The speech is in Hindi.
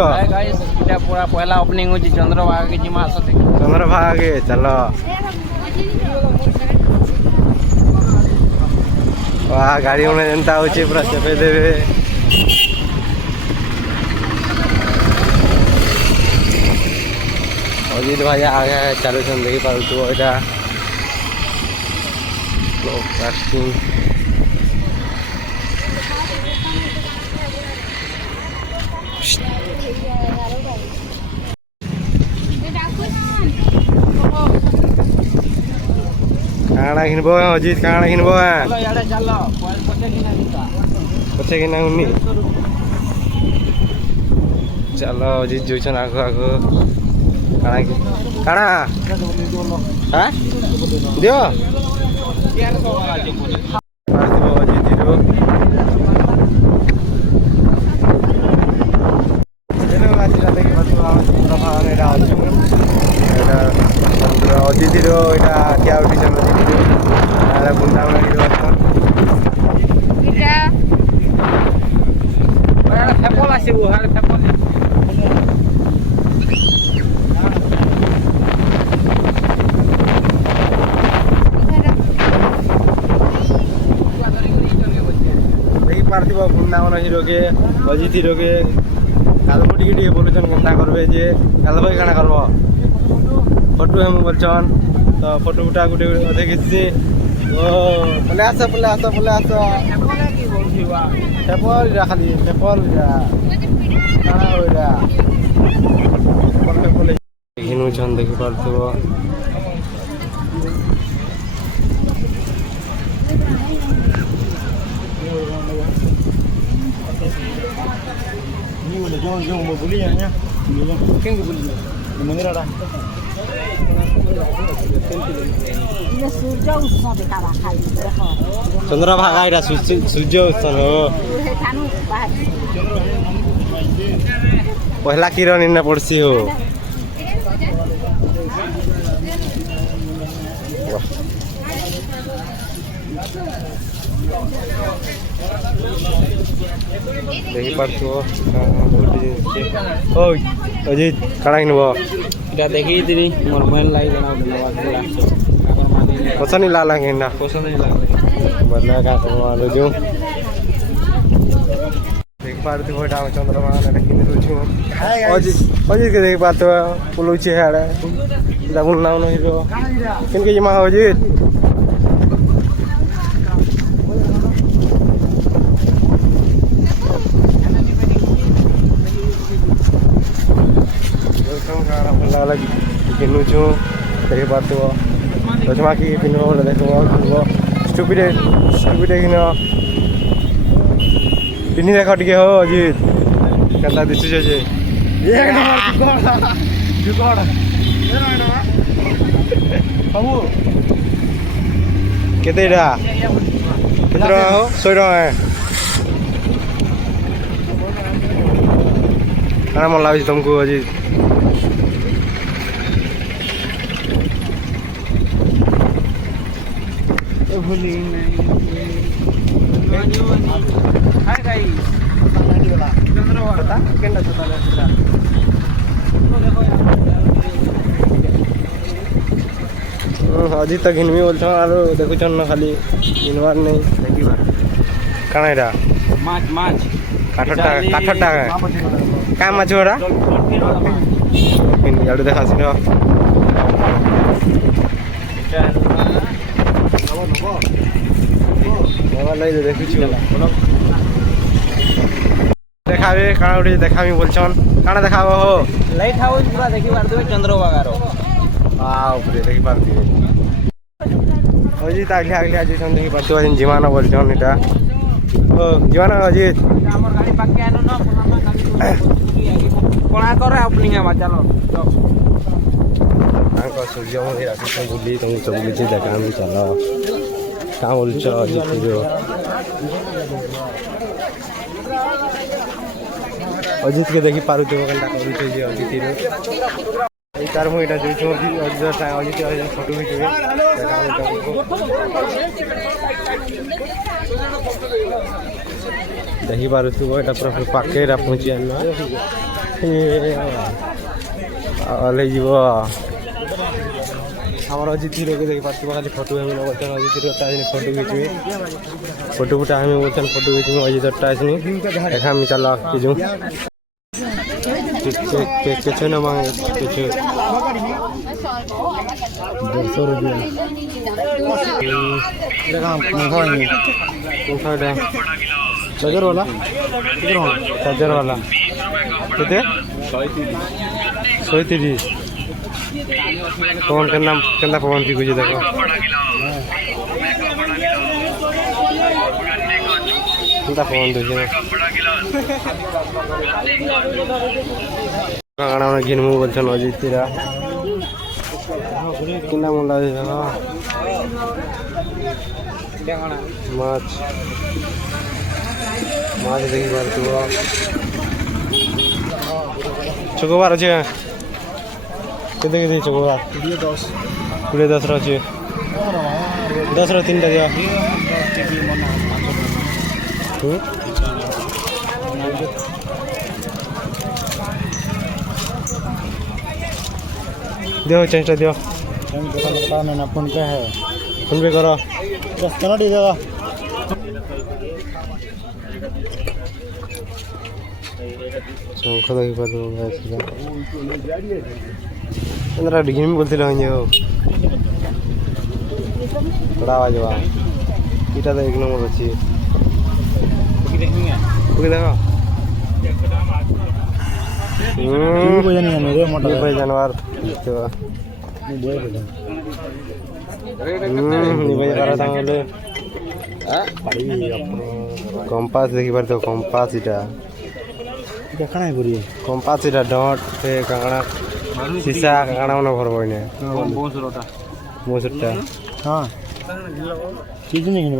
पूरा पहला ओपनिंग होची चंद्रभागा के जिमा आसते चंद्रभागा के चलो वाह गाड़ी में जनता होची पूरा चपे देवे अजीत भाई आगे चालू छन देखि पारुथबो एटा लो पार्किंग काना किनबो अजीत काना किनबो चलो याडे चलो पछे किना उनी चलो अजीत जोइछन आगो आगो काना कि काना हां दियो अजीत दिरो अतिथिरो এটা क्या उठिछन अतिथिरो आरा बुंदाउन हिरो अछन इटा ओरा फेपल आसे वो हार फेपल देखि पार्थिव बुंदाउन हिरो के अजित हिरो के कालबो टिके बोलछन केनता करबे जे कालबो काना करबो फोटो हम बोलछन तो फोटो उठा गुटे अधे खिचছি ओ पले आसा फेपल की बोलछिवा फेपल रा खाली फेपल रा काना होइरा फेपल हिनु छन देखि पारथबो ni boleh jom boleh ya mungkin boleh mengira Chandrabhaga एटा सूर्य उत्सन हो पहला किरण इन्ना पड़सी हो देखि पारछो ओ अजित काना किनबो इटा देखि दिनी मोर मन लाई जना धन्यवाद पसंद नहीं लाला किना पसंद नहीं लाला बदला का करवालो जो देख पारथबो एटा चंद्रभागा एटा किनि रुछु अजित के देख पारथबो पुलुची हाडे दाबुल नाउ न हिरो किनके जमा हो Ajit lagi bikin lucu dari batu terus maki pino ada semua stupid gini ini rekod dia ho Ajit kata disu aja iya juga kamu kita dah kita ho soalnya karena mau lagi tunggu Ajit भूली हाय गाइस चंद्रभागा केंदा सुताले सुता अजित तक हिनमी बोलछ आरो देखुछन न खाली इनवार नहीं देखिबा काना एटा माछ काठटा का माछ ओरा इन याडू देखासी न देखाबे काना उठी देखामी बोलछन काना देखाबो हो लाइट हाउस पूरा देखि पारथबे चंद्रभागा रो आ ऊपर देखि पारथबे अजित आगले अजित देखि पारथबे जीवाना बोलछन एटा ओ जीवाना अजित हमर गाड़ी पाके आनो न कोना करे ओपनिंग है चलो आंको सूर्य मंदिर आके बुली तुम सब बुली देखामी चलो का बोलछ अजित जो अजित के देखि पारुथबो केनता करूछ जे अजित रो ए तार मु एटा जोइछो अजित फोटो खिचबे देखि पारुथबो एटा पूरा पाके रा पहुंची आना ଓହ୍ଲେଇଯିବ ଆମର ଅଜିତ ହିରୋକେ ଦେଖିପାରୁଥିବ ଖାଲି ଫଟୋ ହେମି ବୋଲଛନ୍ ଅଜିତ ହିରୋଟା ଆସିନି ଫଟୋ ଖିଚିବି ଫଟୋ ଫୁଟା ହେମି ବୋଲଛନ୍ ଫଟୋ ଖିଚିବି ଅଜିତଟା ଆସିନି ଦେଖା আমি ଚାଲ কিছু কিছু না মাং কিছু 150 रुपया देखा কোনটা चार्जर वाला চার্জার वाला কেতে 130 पवन के नाम केंदा पवन की गुजी देखो केंदा पवन दोजे कांगड़ा में घिनमु बोलछन अजितरा किंदा मुंडा देखो माछ माछ देखि पारतुबो चोकोबार अछि केते केते चोकोबार 10 10 रछि 10 रो 3टा दियो दियो चेंजटा दियो ना फोन पे है फोन पे करो 10 कना दे देगा शंख देखि पारु गाइस अंदर डिगिम बोलथिल हन्यो बड़ा आवाजवा इटा तो एक नंबर अछि ओके देखो को जानी है रे मोटा भाई जानवर तो भाई करा तांगले कंपास देखि पारतो कंपास इटा देखना है गुरी कंपास इटा डॉट पे कांगड़ा सीसा कांगड़ा मन भरबो ने हां चीज नहीं